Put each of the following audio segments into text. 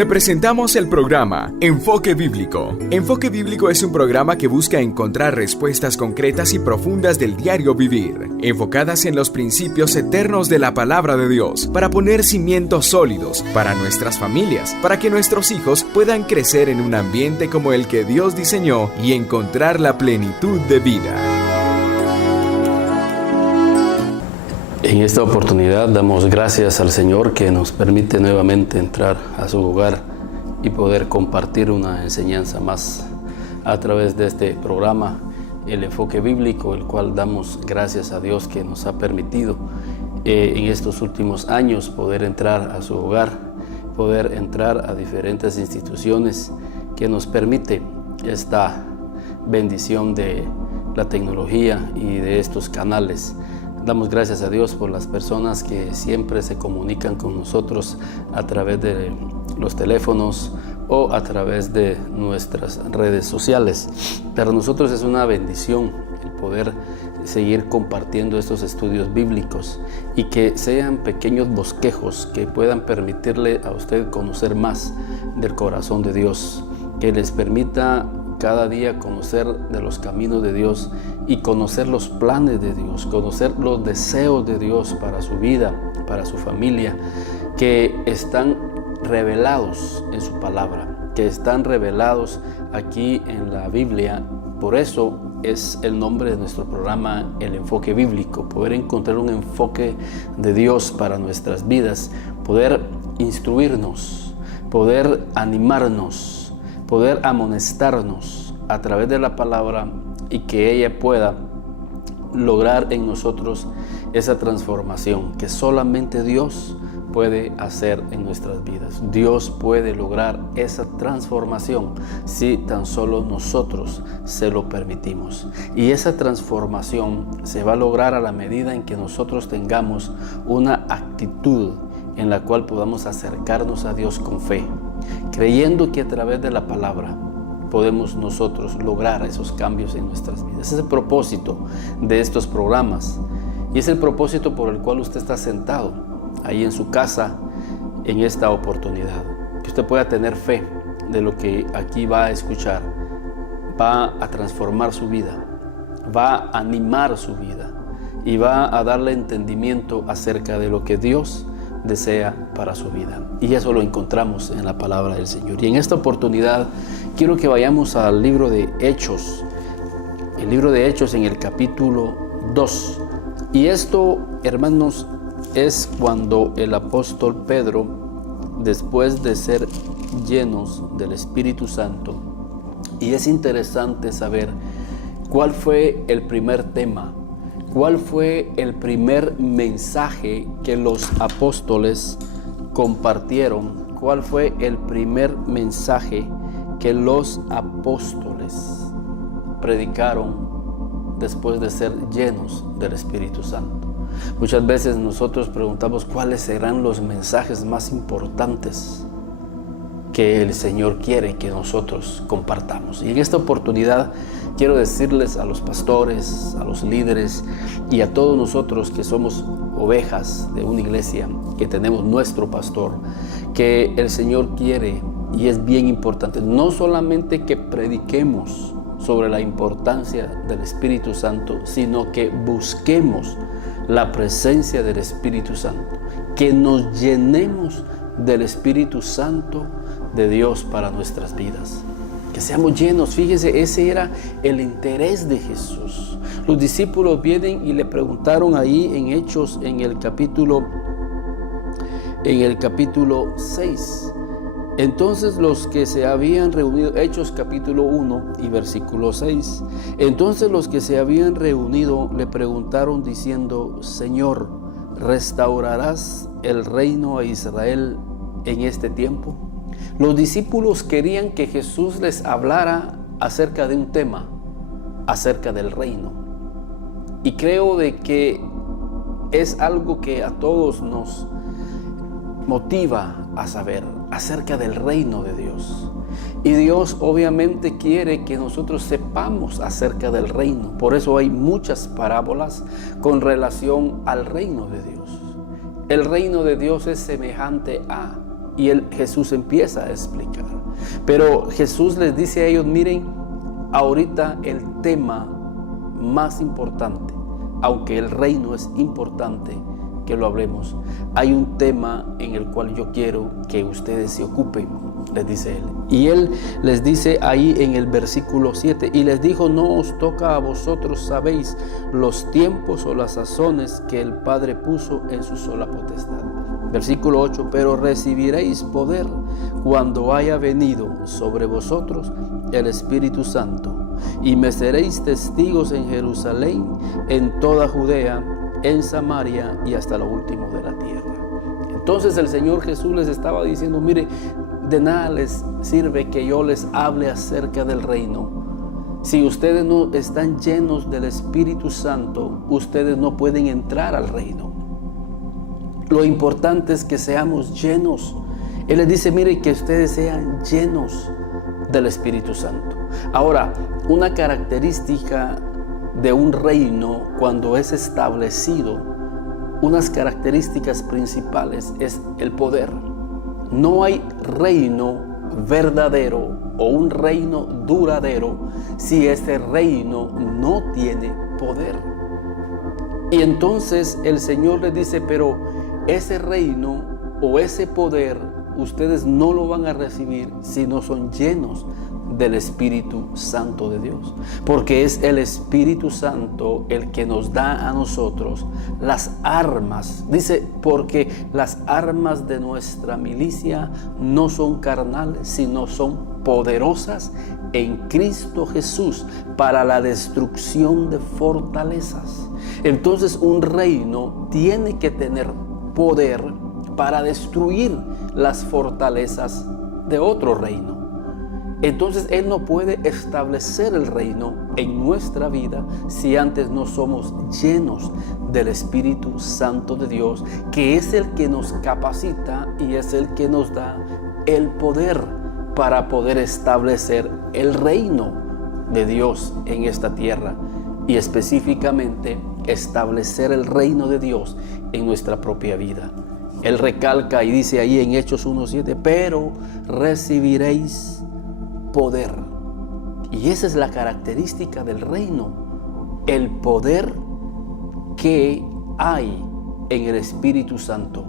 Te presentamos el programa Enfoque Bíblico. Enfoque Bíblico es un programa que busca encontrar respuestas concretas y profundas del diario vivir, enfocadas en los principios eternos de la palabra de Dios, para poner cimientos sólidos para nuestras familias, para que nuestros hijos puedan crecer en un ambiente como el que Dios diseñó y encontrar la plenitud de vida. En esta oportunidad damos gracias al Señor que nos permite nuevamente entrar a su hogar y poder compartir una enseñanza más a través de este programa, el Enfoque Bíblico, el cual damos gracias a Dios que nos ha permitido en estos últimos años poder entrar a su hogar, poder entrar a diferentes instituciones que nos permite esta bendición de la tecnología y de estos canales. Damos gracias a Dios por las personas que siempre se comunican con nosotros a través de los teléfonos o a través de nuestras redes sociales. Para nosotros es una bendición el poder seguir compartiendo estos estudios bíblicos y que sean pequeños bosquejos que puedan permitirle a usted conocer más del corazón de Dios, que les permita cada día conocer de los caminos de Dios y conocer los planes de Dios, conocer los deseos de Dios para su vida, para su familia, que están revelados en su palabra, que están revelados aquí en la Biblia. Por eso es el nombre de nuestro programa, el Enfoque Bíblico, poder encontrar un enfoque de Dios para nuestras vidas, poder instruirnos, poder animarnos, poder amonestarnos a través de la palabra y que ella pueda lograr en nosotros esa transformación que solamente Dios puede hacer en nuestras vidas. Dios puede lograr esa transformación si tan solo nosotros se lo permitimos. Y esa transformación se va a lograr a la medida en que nosotros tengamos una actitud en la cual podamos acercarnos a Dios con fe, creyendo que a través de la palabra podemos nosotros lograr esos cambios en nuestras vidas. Ese es el propósito de estos programas y es el propósito por el cual usted está sentado ahí en su casa en esta oportunidad. Que usted pueda tener fe de lo que aquí va a escuchar, va a transformar su vida, va a animar su vida y va a darle entendimiento acerca de lo que Dios desea para su vida. Y eso lo encontramos en la palabra del Señor. Y en esta oportunidad quiero que vayamos al libro de Hechos. El libro de Hechos en el capítulo 2. Y esto, hermanos, es cuando el apóstol Pedro, después de ser llenos del Espíritu Santo, y es interesante saber cuál fue el primer tema, cuál fue el primer mensaje que los apóstoles compartieron, cuál fue el primer mensaje que los apóstoles predicaron después de ser llenos del Espíritu Santo. Muchas veces nosotros preguntamos cuáles serán los mensajes más importantes que el Señor quiere que nosotros compartamos. Y en esta oportunidad quiero decirles a los pastores, a los líderes y a todos nosotros que somos ovejas de una iglesia, que tenemos nuestro pastor, que el Señor quiere, y es bien importante, no solamente que prediquemos sobre la importancia del Espíritu Santo, sino que busquemos la presencia del Espíritu Santo, que nos llenemos del Espíritu Santo de Dios para nuestras vidas, que seamos llenos. Fíjese, ese era el interés de Jesús. Los discípulos vienen y le preguntaron ahí en Hechos, en el capítulo 6. Entonces los que se habían reunido, Hechos capítulo 1 y versículo 6. Entonces los que se habían reunido le preguntaron diciendo: Señor, ¿restaurarás el reino a Israel en este tiempo? Los discípulos querían que Jesús les hablara acerca de un tema, acerca del reino. Y creo de que es algo que a todos nos motiva a saber acerca del reino de Dios. Y Dios obviamente quiere que nosotros sepamos acerca del reino. Por eso hay muchas parábolas con relación al reino de Dios. El reino de Dios es semejante a, Y Jesús empieza a explicar. Pero Jesús les dice a ellos, miren, ahorita el tema más importante, aunque el reino es importante que lo hablemos, hay un tema en el cual yo quiero que ustedes se ocupen, les dice él. Y él les dice ahí en el versículo 7, y les dijo, no os toca a vosotros, sabéis los tiempos o las sazones que el Padre puso en su sola potestad. Versículo 8, pero recibiréis poder cuando haya venido sobre vosotros el Espíritu Santo, y me seréis testigos en Jerusalén, en toda Judea, en Samaria y hasta lo último de la tierra. Entonces el Señor Jesús les estaba diciendo, mire, de nada les sirve que yo les hable acerca del reino. Si ustedes no están llenos del Espíritu Santo, ustedes no pueden entrar al reino. Lo importante es que seamos llenos. Él les dice, mire, que ustedes sean llenos del Espíritu Santo. Ahora, una característica de un reino cuando es establecido, unas características principales es el poder. No hay reino verdadero o un reino duradero si ese reino no tiene poder. Y entonces el Señor les dice, pero ese reino o ese poder ustedes no lo van a recibir si no son llenos del Espíritu Santo de Dios, porque es el Espíritu Santo el que nos da a nosotros las armas. Dice, porque las armas de nuestra milicia no son carnales, sino son poderosas en Cristo Jesús para la destrucción de fortalezas. Entonces un reino tiene que tener poder para destruir las fortalezas de otro reino. Entonces Él no puede establecer el reino en nuestra vida si antes no somos llenos del Espíritu Santo de Dios, que es el que nos capacita y es el que nos da el poder para poder establecer el reino de Dios en esta tierra y específicamente establecer el reino de Dios en nuestra propia vida. Él recalca y dice ahí en Hechos 1:7, pero recibiréis poder. Y esa es la característica del reino, el poder que hay en el Espíritu Santo.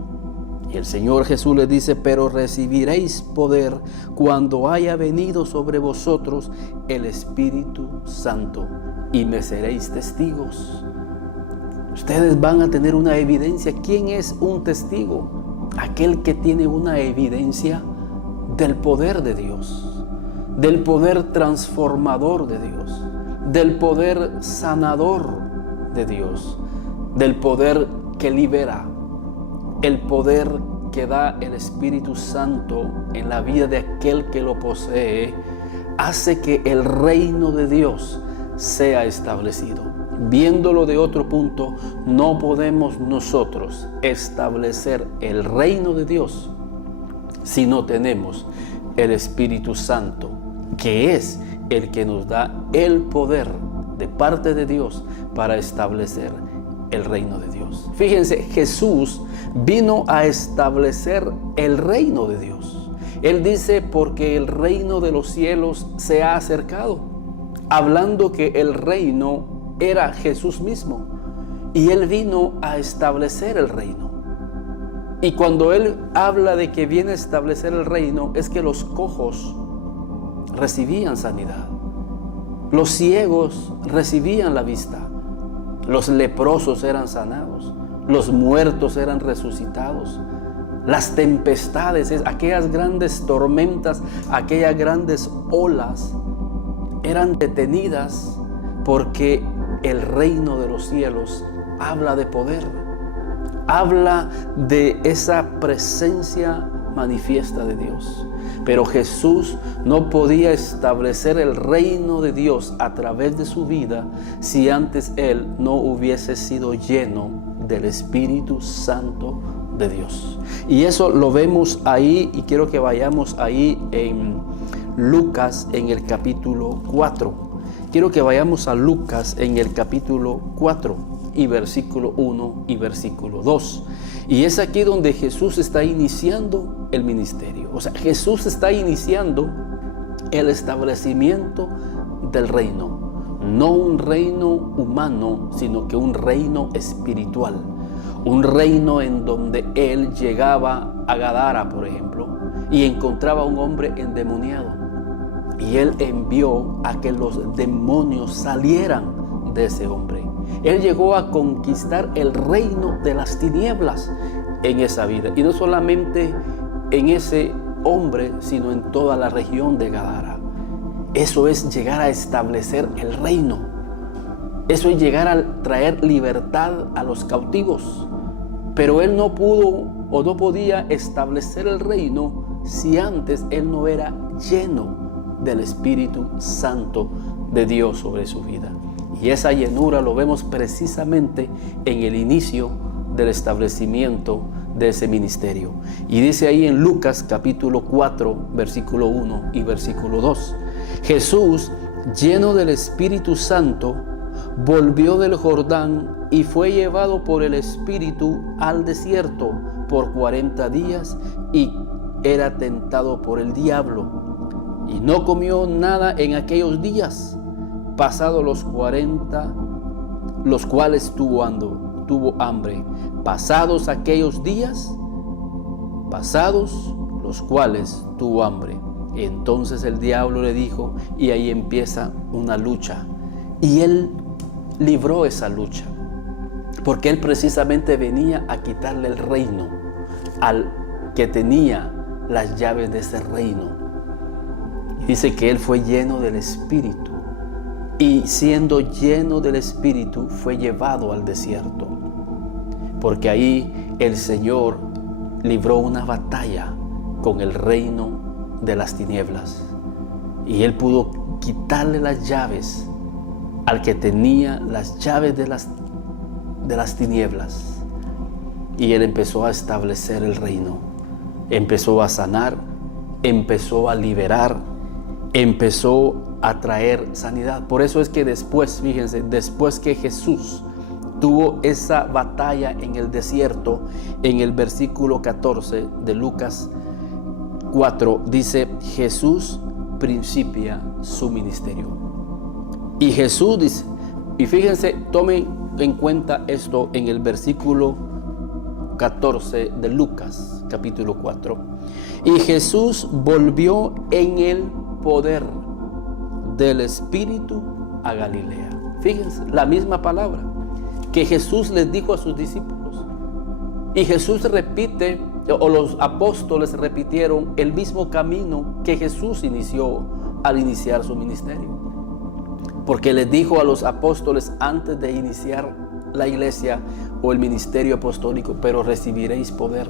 Y el Señor Jesús les dice, pero recibiréis poder cuando haya venido sobre vosotros el Espíritu Santo y me seréis testigos. Ustedes van a tener una evidencia. ¿Quién es un testigo? Aquel que tiene una evidencia del poder de Dios, del poder transformador de Dios, del poder sanador de Dios, del poder que libera, el poder que da el Espíritu Santo en la vida de aquel que lo posee, hace que el reino de Dios sea establecido. Viéndolo de otro punto, no podemos nosotros establecer el reino de Dios si no tenemos el Espíritu Santo, que es el que nos da el poder de parte de Dios para establecer el reino de Dios. Fíjense, Jesús vino a establecer el reino de Dios. Él dice, porque el reino de los cielos se ha acercado, hablando que el reino era Jesús mismo y Él vino a establecer el reino. Y cuando Él habla de que viene a establecer el reino, es que los cojos recibían sanidad, los ciegos recibían la vista, los leprosos eran sanados, los muertos eran resucitados, las tempestades, aquellas grandes tormentas, aquellas grandes olas eran detenidas porque el reino de los cielos habla de poder, habla de esa presencia manifiesta de Dios. Pero Jesús no podía establecer el reino de Dios a través de su vida si antes Él no hubiese sido lleno del Espíritu Santo de Dios. Y eso lo vemos ahí, y quiero que vayamos ahí en Lucas en el capítulo 4. Quiero que vayamos a Lucas en el capítulo 4 y versículo 1 y versículo 2. Y es aquí donde Jesús está iniciando el ministerio. O sea, Jesús está iniciando el establecimiento del reino. No un reino humano, sino que un reino espiritual. Un reino en donde Él llegaba a Gadara, por ejemplo, y encontraba a un hombre endemoniado. Y Él envió a que los demonios salieran de ese hombre. Él llegó a conquistar el reino de las tinieblas en esa vida. Y no solamente en ese hombre, sino en toda la región de Gadara. Eso es llegar a establecer el reino. Eso es llegar a traer libertad a los cautivos. Pero Él no pudo o no podía establecer el reino si antes Él no era lleno del Espíritu Santo de Dios sobre su vida. Y esa llenura lo vemos precisamente en el inicio del establecimiento de ese ministerio. Y dice ahí en Lucas capítulo 4, versículo 1 y versículo 2. Jesús, lleno del Espíritu Santo, volvió del Jordán y fue llevado por el Espíritu al desierto por 40 días y era tentado por el diablo. Y no comió nada en aquellos días, pasados los 40, los cuales tuvo hambre. Pasados aquellos días, pasados los cuales tuvo hambre. Entonces el diablo le dijo, y ahí empieza una lucha. Y Él libró esa lucha, porque Él precisamente venía a quitarle el reino al que tenía las llaves de ese reino. Y dice que Él fue lleno del Espíritu, y siendo lleno del Espíritu fue llevado al desierto, porque ahí el Señor libró una batalla con el reino de las tinieblas, y Él pudo quitarle las llaves al que tenía las llaves de las tinieblas. Y Él empezó a establecer el reino, empezó a sanar, empezó a liberar, empezó a traer sanidad. Por eso es que después, fíjense, después que Jesús tuvo esa batalla en el desierto, en el versículo 14 de Lucas 4, dice, Jesús principia su ministerio. Y Jesús dice, y fíjense, tomen en cuenta esto en el versículo 14 de Lucas, capítulo 4. Y Jesús volvió en el poder del Espíritu a Galilea. Fíjense, la misma palabra que Jesús les dijo a sus discípulos. Y Jesús repite, o los apóstoles repitieron el mismo camino que Jesús inició al iniciar su ministerio. Porque les dijo a los apóstoles antes de iniciar la iglesia o el ministerio apostólico, pero recibiréis poder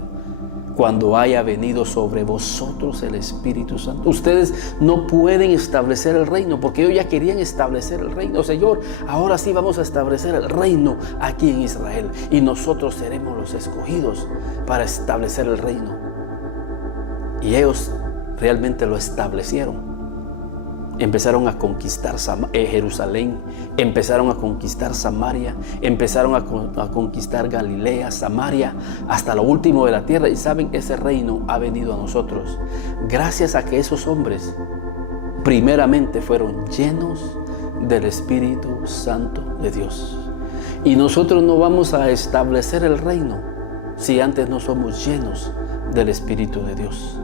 cuando haya venido sobre vosotros el Espíritu Santo. Ustedes no pueden establecer el reino, porque ellos ya querían establecer el reino. Señor, ahora sí vamos a establecer el reino aquí en Israel, y nosotros seremos los escogidos para establecer el reino. Y ellos realmente lo establecieron. Empezaron a conquistar Jerusalén, empezaron a conquistar Samaria, empezaron a conquistar Galilea, Samaria, hasta lo último de la tierra. Y saben, ese reino ha venido a nosotros gracias a que esos hombres primeramente fueron llenos del Espíritu Santo de Dios. Y nosotros no vamos a establecer el reino si antes no somos llenos del Espíritu de Dios.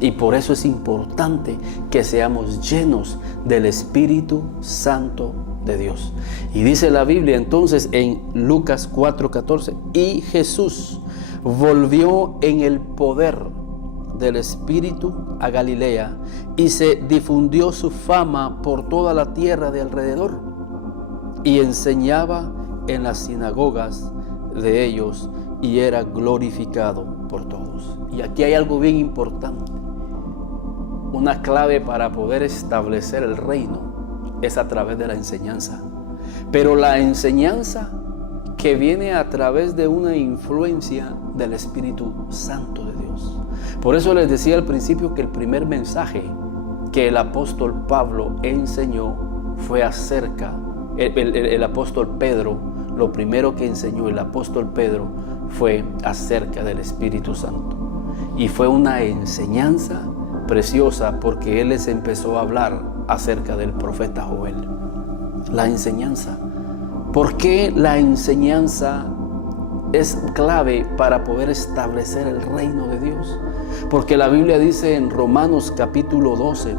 Y por eso es importante que seamos llenos del Espíritu Santo de Dios. Y dice la Biblia entonces en Lucas 4:14, y Jesús volvió en el poder del Espíritu a Galilea, y se difundió su fama por toda la tierra de alrededor, y enseñaba en las sinagogas de ellos, y era glorificado por todos. Y aquí hay algo bien importante. Una clave para poder establecer el reino es a través de la enseñanza. Pero la enseñanza que viene a través de una influencia del Espíritu Santo de Dios. Por eso les decía al principio que el primer mensaje que el apóstol Pablo enseñó fue acerca, el apóstol Pedro, lo primero que enseñó el apóstol Pedro fue acerca del Espíritu Santo. Y fue una enseñanza preciosa porque Él les empezó a hablar acerca del profeta Joel. La enseñanza. ¿Por qué la enseñanza es clave para poder establecer el reino de Dios? Porque la Biblia dice en Romanos capítulo 12,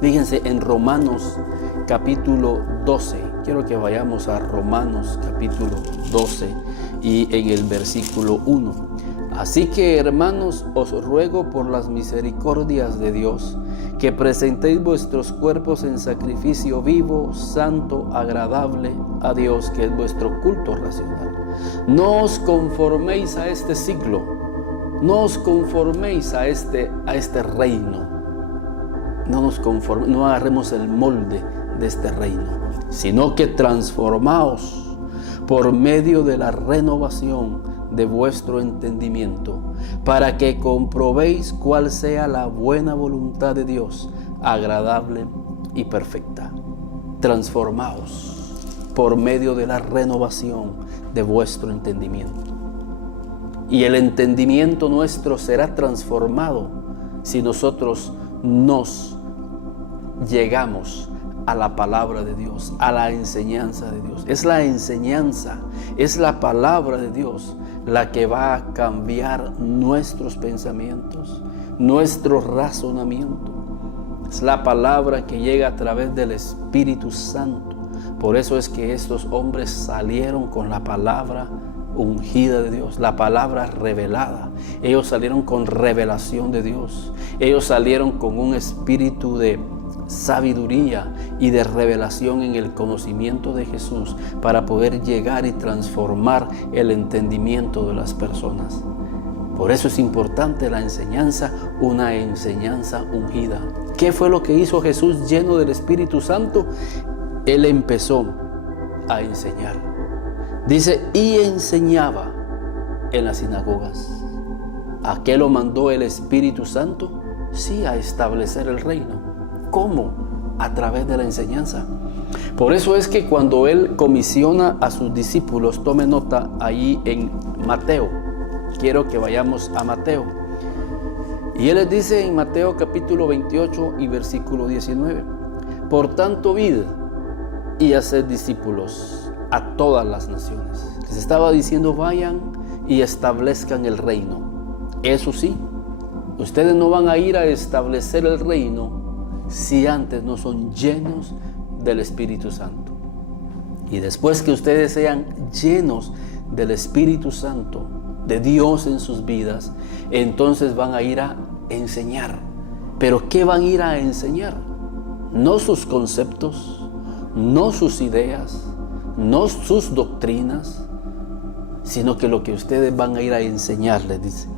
fíjense, en Romanos capítulo 12, quiero que vayamos a Romanos capítulo 12 y en el versículo 1. Así que, hermanos, os ruego por las misericordias de Dios, que presentéis vuestros cuerpos en sacrificio vivo, santo, agradable a Dios, que es vuestro culto racional. No os conforméis a este siglo, no os conforméis a este reino. No agarremos el molde de este reino, sino que transformaos por medio de la renovación de vuestro entendimiento, para que comprobéis cuál sea la buena voluntad de Dios, agradable y perfecta. Transformaos por medio de la renovación de vuestro entendimiento. Y el entendimiento nuestro será transformado si nosotros nos llegamos a la palabra de Dios, a la enseñanza de Dios. Es la enseñanza, es la palabra de Dios la que va a cambiar nuestros pensamientos, nuestro razonamiento. Es la palabra que llega a través del Espíritu Santo. Por eso es que estos hombres salieron con la palabra ungida de Dios, la palabra revelada. Ellos salieron con revelación de Dios. Ellos salieron con un espíritu de sabiduría y de revelación en el conocimiento de Jesús para poder llegar y transformar el entendimiento de las personas. Por eso es importante la enseñanza, una enseñanza ungida. ¿Qué fue lo que hizo Jesús lleno del Espíritu Santo? Él empezó a enseñar. Dice, y enseñaba en las sinagogas. ¿A qué lo mandó el Espíritu Santo? Sí, a establecer el reino. ¿Cómo? A través de la enseñanza. Por eso es que cuando Él comisiona a sus discípulos, tome nota ahí en Mateo. Quiero que vayamos a Mateo. Y Él les dice en Mateo capítulo 28 y versículo 19. Por tanto, id y haced discípulos a todas las naciones. Les estaba diciendo, vayan y establezcan el reino. Eso sí, ustedes no van a ir a establecer el reino si antes no son llenos del Espíritu Santo. Y después que ustedes sean llenos del Espíritu Santo, de Dios en sus vidas, entonces van a ir a enseñar. ¿Pero qué van a ir a enseñar? No sus conceptos, no sus ideas, no sus doctrinas, sino que lo que ustedes van a ir a enseñar, les dice.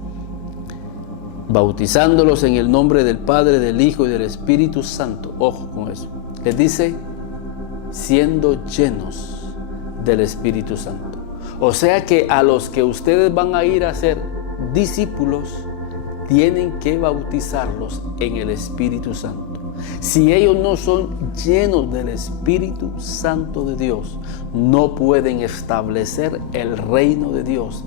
Bautizándolos en el nombre del Padre, del Hijo y del Espíritu Santo. Ojo con eso. Les dice, siendo llenos del Espíritu Santo. O sea que a los que ustedes van a ir a ser discípulos, tienen que bautizarlos en el Espíritu Santo. Si ellos no son llenos del Espíritu Santo de Dios, no pueden establecer el reino de Dios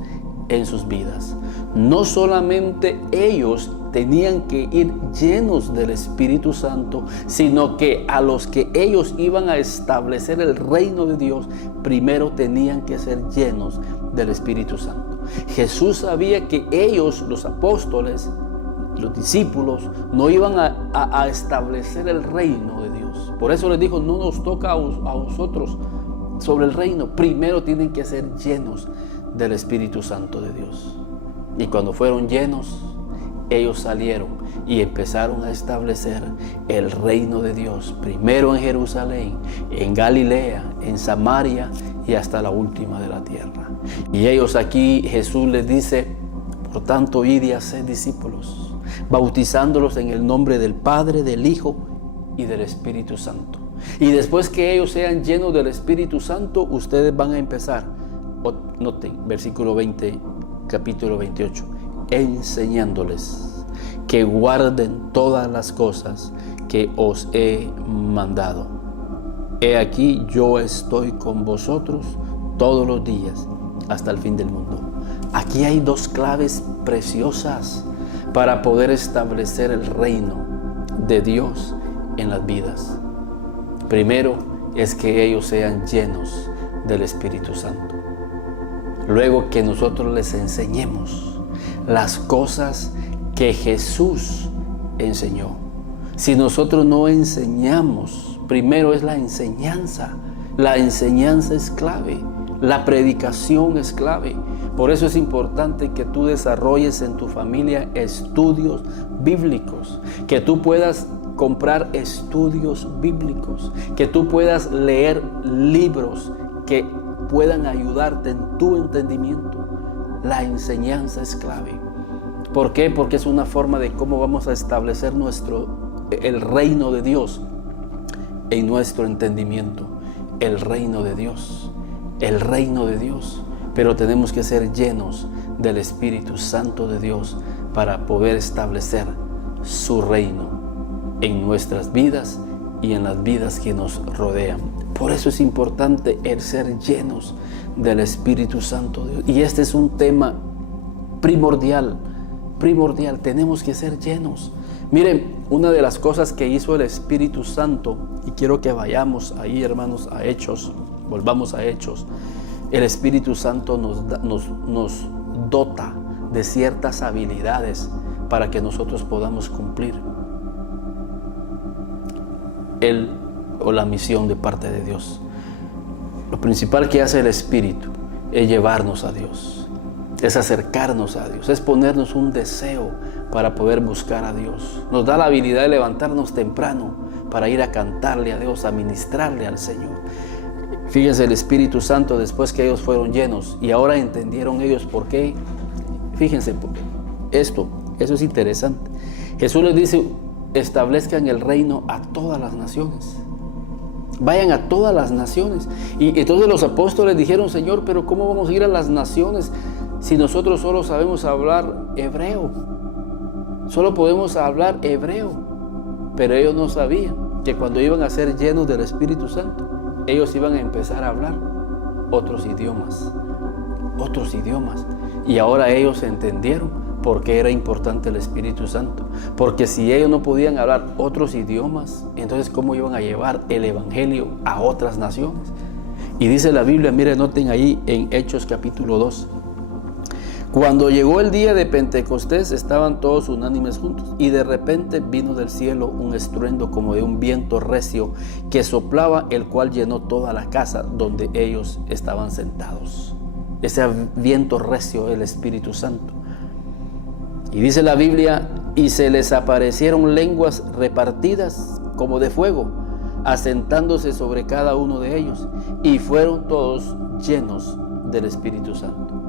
en sus vidas. No solamente ellos tenían que ir llenos del Espíritu Santo, sino que a los que ellos iban a establecer el reino de Dios, primero tenían que ser llenos del Espíritu Santo. Jesús sabía que ellos, los apóstoles, los discípulos, no iban a establecer el reino de Dios. Por eso les dijo, no nos toca a vosotros sobre el reino. Primero tienen que ser llenos del Espíritu Santo de Dios. Y cuando fueron llenos, ellos salieron y empezaron a establecer el reino de Dios, primero en Jerusalén, en Galilea, en Samaria y hasta la última de la tierra. Y ellos aquí, Jesús les dice, por tanto, id y haced discípulos, bautizándolos en el nombre del Padre, del Hijo y del Espíritu Santo. Y después que ellos sean llenos del Espíritu Santo, ustedes van a empezar, noten, versículo 20, capítulo 28, enseñándoles que guarden todas las cosas que os he mandado. He aquí, yo estoy con vosotros todos los días hasta el fin del mundo. Aquí hay dos claves preciosas para poder establecer el reino de Dios en las vidas. Primero es que ellos sean llenos del Espíritu Santo. Luego que nosotros les enseñemos las cosas que Jesús enseñó. Si nosotros no enseñamos, primero es la enseñanza. La enseñanza es clave, la predicación es clave. Por eso es importante que tú desarrolles en tu familia estudios bíblicos, que tú puedas comprar estudios bíblicos, que tú puedas leer libros que puedan ayudarte en tu entendimiento. La enseñanza es clave. ¿Por qué? Porque es una forma de cómo vamos a establecer el reino de Dios en nuestro entendimiento. El reino de Dios, el reino de Dios. Pero tenemos que ser llenos del Espíritu Santo de Dios para poder establecer su reino en nuestras vidas y en las vidas que nos rodean. Por eso es importante el ser llenos del Espíritu Santo de Dios. Y este es un tema primordial. Tenemos que ser llenos. Miren, una de las cosas que hizo el Espíritu Santo, y quiero que vayamos ahí, hermanos, a Hechos, volvamos a Hechos. El Espíritu Santo nos dota de ciertas habilidades para que nosotros podamos cumplir la misión de parte de Dios. Lo principal que hace el Espíritu es llevarnos a Dios, es acercarnos a Dios, es ponernos un deseo para poder buscar a Dios. Nos da la habilidad de levantarnos temprano para ir a cantarle a Dios, a ministrarle al Señor. Fíjense, el Espíritu Santo, después que ellos fueron llenos y ahora entendieron ellos por qué. Fíjense, eso es interesante. Jesús les dice: establezcan el reino a todas las naciones. Vayan a todas las naciones. Y entonces los apóstoles dijeron: Señor, pero ¿cómo vamos a ir a las naciones si nosotros solo sabemos hablar hebreo? Solo podemos hablar hebreo. Pero ellos no sabían que cuando iban a ser llenos del Espíritu Santo, ellos iban a empezar a hablar otros idiomas. Y ahora ellos entendieron por qué era importante el Espíritu Santo. Porque si ellos no podían hablar otros idiomas, entonces ¿cómo iban a llevar el Evangelio a otras naciones? Y dice la Biblia, miren, noten ahí en Hechos capítulo 2. Cuando llegó el día de Pentecostés, estaban todos unánimes juntos, y de repente vino del cielo un estruendo como de un viento recio que soplaba, el cual llenó toda la casa donde ellos estaban sentados. Ese viento recio es el Espíritu Santo. Y dice la Biblia: y se les aparecieron lenguas repartidas como de fuego, asentándose sobre cada uno de ellos, y fueron todos llenos del Espíritu Santo.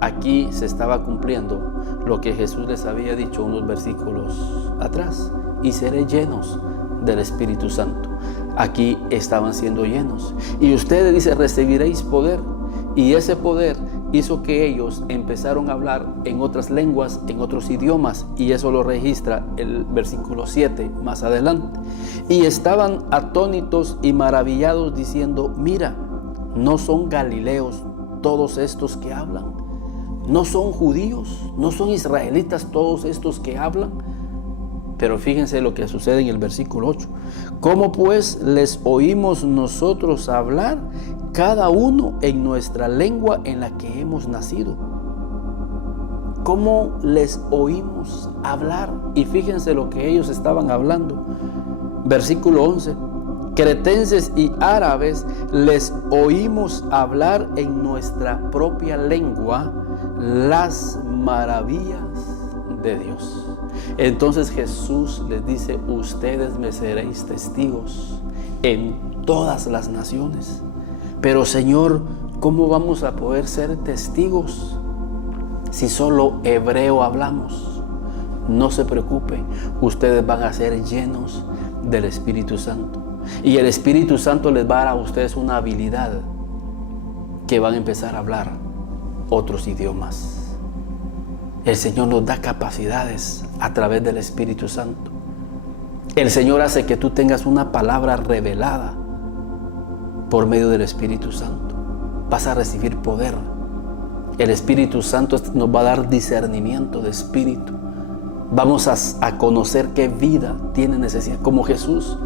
Aquí se estaba cumpliendo lo que Jesús les había dicho unos versículos atrás: y seré llenos del Espíritu Santo. Aquí estaban siendo llenos. Y ustedes, dice, recibiréis poder. Y ese poder hizo que ellos empezaron a hablar en otras lenguas, en otros idiomas. Y eso lo registra el versículo 7 más adelante. Y estaban atónitos y maravillados diciendo: mira, ¿no son galileos todos estos que hablan? ¿No son judíos? ¿No son israelitas todos estos que hablan? Pero fíjense lo que sucede en el versículo 8. ¿Cómo pues les oímos nosotros hablar, cada uno en nuestra lengua en la que hemos nacido? ¿Cómo les oímos hablar? Y fíjense lo que ellos estaban hablando. Versículo 11. Cretenses y árabes les oímos hablar en nuestra propia lengua las maravillas de Dios. Entonces Jesús les dice: ustedes me seréis testigos en todas las naciones. Pero Señor, ¿cómo vamos a poder ser testigos si solo hebreo hablamos? No se preocupe, ustedes van a ser llenos del Espíritu Santo. Y el Espíritu Santo les va a dar a ustedes una habilidad que van a empezar a hablar otros idiomas. El Señor nos da capacidades a través del Espíritu Santo. El Señor hace que tú tengas una palabra revelada por medio del Espíritu Santo. Vas a recibir poder El Espíritu Santo nos va a dar discernimiento de espíritu. Vamos a conocer qué vida tiene necesidad. Como Jesús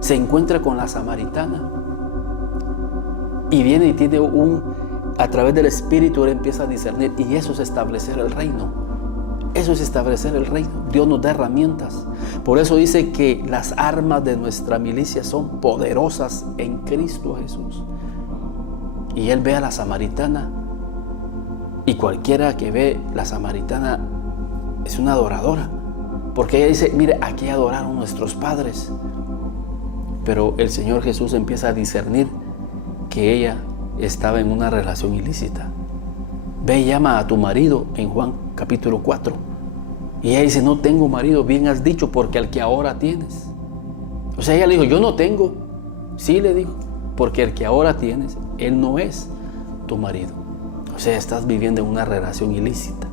se encuentra con la samaritana y viene y tiene a través del Espíritu, Él empieza a discernir, y eso es establecer el reino. Eso es establecer el reino. Dios nos da herramientas. Por eso dice que las armas de nuestra milicia son poderosas en Cristo Jesús. Y Él ve a la samaritana, y cualquiera que ve la samaritana es una adoradora, porque ella dice: mire, aquí adoraron nuestros padres. Pero el Señor Jesús empieza a discernir que ella estaba en una relación ilícita. Ve y llama a tu marido, en Juan capítulo 4. Y ella dice: no tengo marido. Bien has dicho, porque al que ahora tienes. O sea, ella le dijo: yo no tengo. Sí, le dijo, porque el que ahora tienes, él no es tu marido. O sea, estás viviendo en una relación ilícita.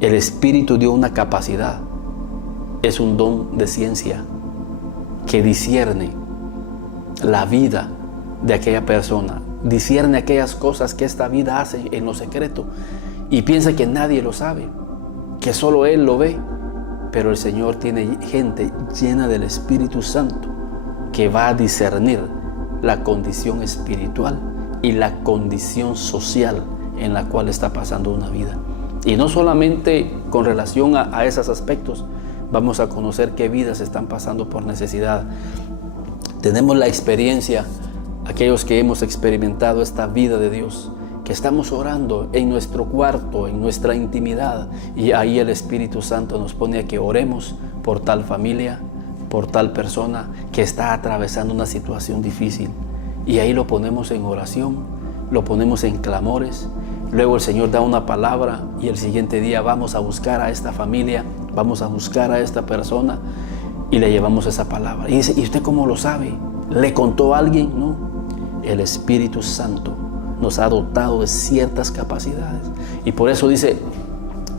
El Espíritu dio una capacidad. Es un don de ciencia que discierne la vida de aquella persona. Discierne aquellas cosas que esta vida hace en lo secreto y piensa que nadie lo sabe, que solo Él lo ve. Pero el Señor tiene gente llena del Espíritu Santo que va a discernir la condición espiritual y la condición social en la cual está pasando una vida. Y no solamente con relación a esos aspectos, vamos a conocer qué vidas están pasando por necesidad. Tenemos la experiencia, aquellos que hemos experimentado esta vida de Dios, que estamos orando en nuestro cuarto, en nuestra intimidad, y ahí el Espíritu Santo nos pone a que oremos por tal familia, por tal persona que está atravesando una situación difícil. Y ahí lo ponemos en oración, lo ponemos en clamores. Luego el Señor da una palabra y el siguiente día vamos a buscar a esta familia, vamos a buscar a esta persona y le llevamos esa palabra. Y dice: ¿y usted cómo lo sabe? ¿Le contó a alguien? No. El Espíritu Santo nos ha dotado de ciertas capacidades. Y por eso dice: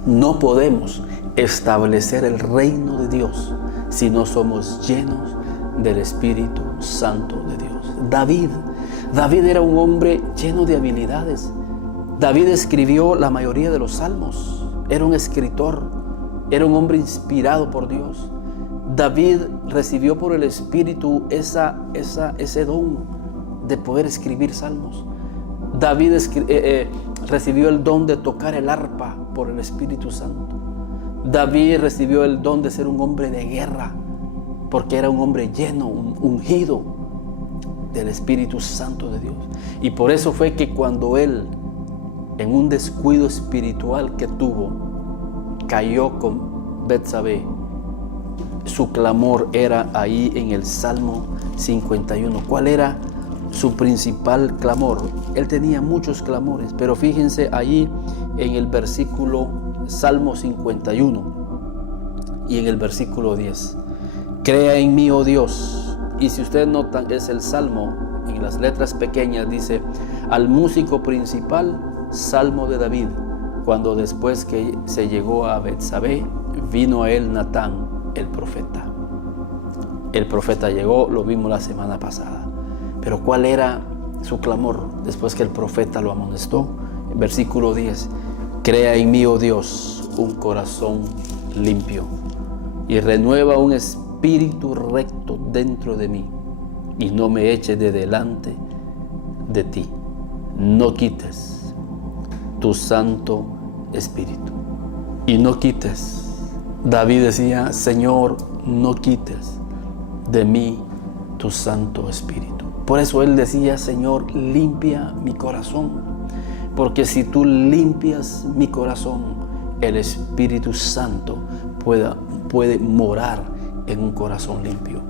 no podemos establecer el reino de Dios si no somos llenos del Espíritu Santo de Dios. David era un hombre lleno de habilidades. David escribió la mayoría de los salmos. Era un escritor, era un hombre inspirado por Dios. David recibió por el Espíritu ese don de poder escribir salmos. David recibió el don de tocar el arpa por el Espíritu Santo. David recibió el don de ser un hombre de guerra, porque era un hombre lleno, ungido del Espíritu Santo de Dios. Y por eso fue que cuando él, en un descuido espiritual que tuvo, cayó con Betsabé, su clamor era ahí en el Salmo 51. ¿Cuál era su principal clamor? Él tenía muchos clamores, pero fíjense allí en el versículo Salmo 51 y en el versículo 10. Crea en mí, oh Dios. Y si ustedes notan, es el Salmo, en las letras pequeñas dice: al músico principal, Salmo de David, cuando después que se llegó a Betsabé, vino a él Natán, el profeta. El profeta llegó, lo vimos la semana pasada. Pero ¿cuál era su clamor después que el profeta lo amonestó? Versículo 10. Crea en mí, oh Dios, un corazón limpio y renueva un espíritu recto dentro de mí, y no me eches de delante de ti. No quites tu Santo Espíritu. Y no quites. David decía: Señor, no quites de mí tu Santo Espíritu. Por eso él decía: Señor, limpia mi corazón. Porque si tú limpias mi corazón, el Espíritu Santo puede morar en un corazón limpio.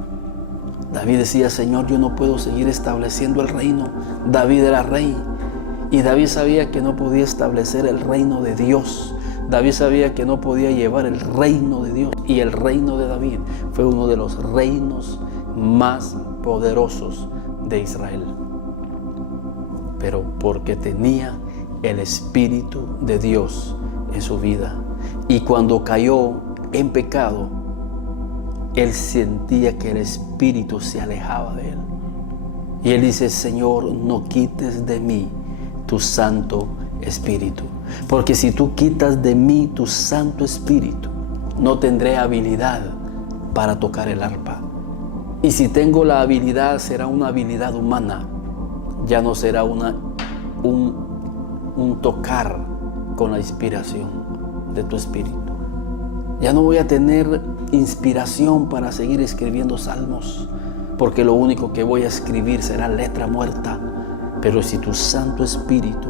David decía: Señor, yo no puedo seguir estableciendo el reino. David era rey y David sabía que no podía establecer el reino de Dios. David sabía que no podía llevar el reino de Dios. Y el reino de David fue uno de los reinos más poderosos de Israel. Pero porque tenía el Espíritu de Dios en su vida. Y cuando cayó en pecado, él sentía que el Espíritu se alejaba de él. Y él dice: Señor, no quites de mí tu Santo Espíritu. Porque si tú quitas de mí tu Santo Espíritu, no tendré habilidad para tocar el arpa. Y si tengo la habilidad, será una habilidad humana. Ya no será un tocar con la inspiración de tu Espíritu. Ya no voy a tener inspiración para seguir escribiendo salmos, porque lo único que voy a escribir será letra muerta. Pero si tu Santo Espíritu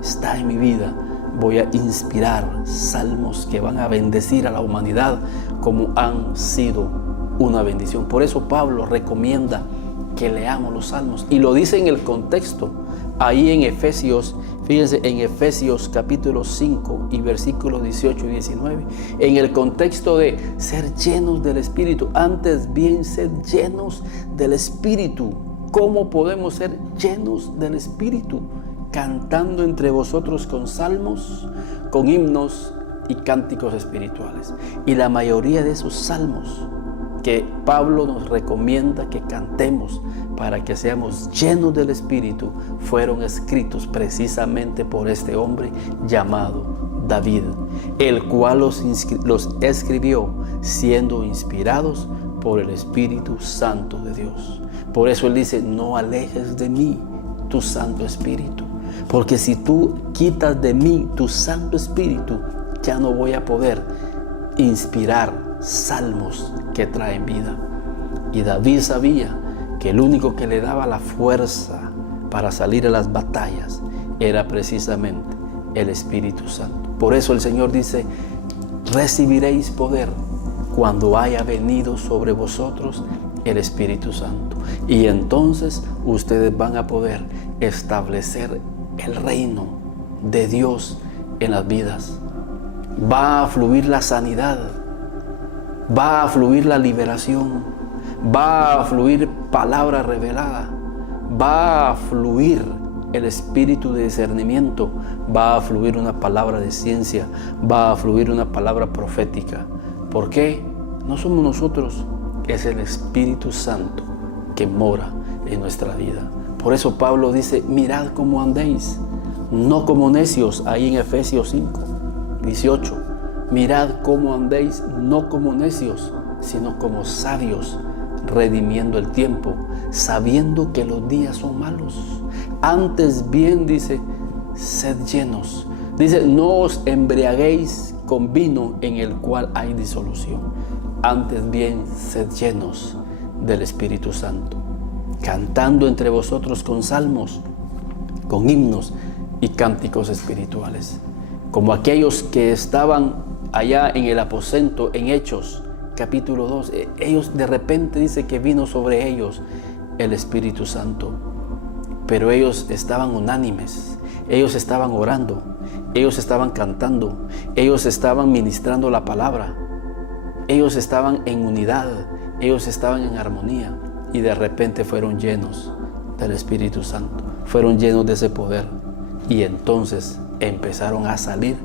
está en mi vida, voy a inspirar salmos que van a bendecir a la humanidad como han sido una bendición. Por eso Pablo recomienda que leamos los salmos, y lo dice en el contexto, ahí en Efesios, fíjense, en Efesios capítulo 5 y versículos 18 y 19, en el contexto de ser llenos del Espíritu. Antes bien, ser llenos del Espíritu. ¿Cómo podemos ser llenos del Espíritu? Cantando entre vosotros con salmos, con himnos y cánticos espirituales. Y la mayoría de esos salmos que Pablo nos recomienda que cantemos para que seamos llenos del Espíritu fueron escritos precisamente por este hombre llamado David, el cual los escribió siendo inspirados por el Espíritu Santo de Dios. Por eso él dice: no alejes de mí tu Santo Espíritu, porque si tú quitas de mí tu Santo Espíritu, ya no voy a poder inspirar salmos que traen vida. Y David sabía que el único que le daba la fuerza para salir a las batallas era precisamente el Espíritu Santo. Por eso el Señor dice: recibiréis poder cuando haya venido sobre vosotros el Espíritu Santo. Y entonces ustedes van a poder establecer el reino de Dios en las vidas. Va a fluir la sanidad, va a fluir la liberación, va a fluir palabra revelada, va a fluir el espíritu de discernimiento, va a fluir una palabra de ciencia, va a fluir una palabra profética. ¿Por qué? No somos nosotros, es el Espíritu Santo que mora en nuestra vida. Por eso Pablo dice: mirad cómo andéis, no como necios, ahí en Efesios 5, 18. Mirad cómo andéis, no como necios, sino como sabios, redimiendo el tiempo, sabiendo que los días son malos. Antes bien, dice, sed llenos. Dice: no os embriaguéis con vino en el cual hay disolución. Antes bien, sed llenos del Espíritu Santo, cantando entre vosotros con salmos, con himnos y cánticos espirituales, como aquellos que estaban allá en el aposento en Hechos capítulo 2. Ellos de repente dice que vino sobre ellos el Espíritu Santo, pero ellos estaban unánimes, ellos estaban orando, ellos estaban cantando, ellos estaban ministrando la palabra, ellos estaban en unidad, ellos estaban en armonía, y de repente fueron llenos del Espíritu Santo, fueron llenos de ese poder, y entonces empezaron a salir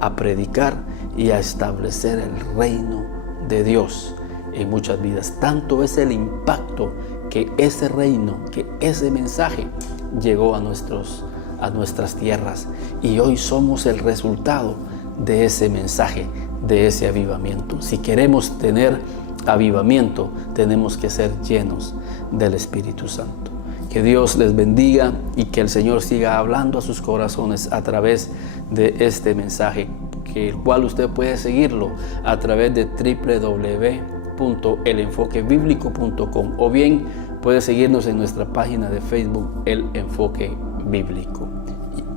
a predicar y a establecer el reino de Dios en muchas vidas. Tanto es el impacto que ese reino, que ese mensaje llegó a nuestras tierras, y hoy somos el resultado de ese mensaje, de ese avivamiento. Si queremos tener avivamiento, tenemos que ser llenos del Espíritu Santo. Que Dios les bendiga y que el Señor siga hablando a sus corazones a través de este mensaje, el cual usted puede seguirlo a través de www.elenfoquebiblico.com, o bien puede seguirnos en nuestra página de Facebook, El Enfoque Bíblico.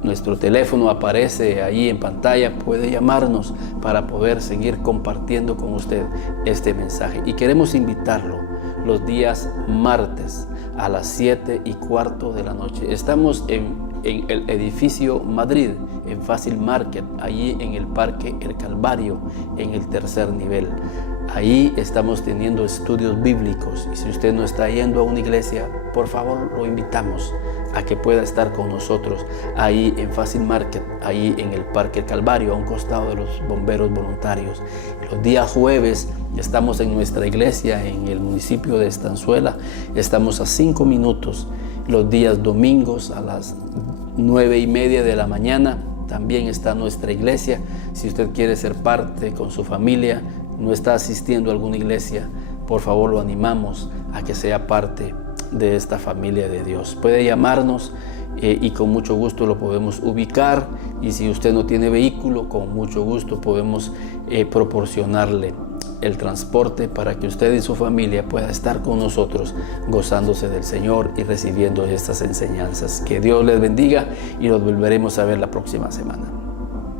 Nuestro teléfono aparece ahí en pantalla, puede llamarnos para poder seguir compartiendo con usted este mensaje. Y queremos invitarlo los días martes a las 7:15 de la noche. Estamos en el edificio Madrid, en Fácil Market, allí en el Parque El Calvario, en el tercer nivel. Ahí estamos teniendo estudios bíblicos, y si usted no está yendo a una iglesia, por favor lo invitamos a que pueda estar con nosotros ahí en Fácil Market, ahí en el Parque El Calvario, a un costado de los bomberos voluntarios. Los días jueves estamos en nuestra iglesia en el municipio de Estanzuela, estamos a 5 minutos. Los días domingos a las 9:30 de la mañana también está nuestra iglesia. Si usted quiere ser parte con su familia, no está asistiendo a alguna iglesia, por favor lo animamos a que sea parte de esta familia de Dios. Puede llamarnos y con mucho gusto lo podemos ubicar, y si usted no tiene vehículo, con mucho gusto podemos proporcionarle el transporte para que usted y su familia pueda estar con nosotros gozándose del Señor y recibiendo estas enseñanzas. Que Dios les bendiga y nos volveremos a ver la próxima semana.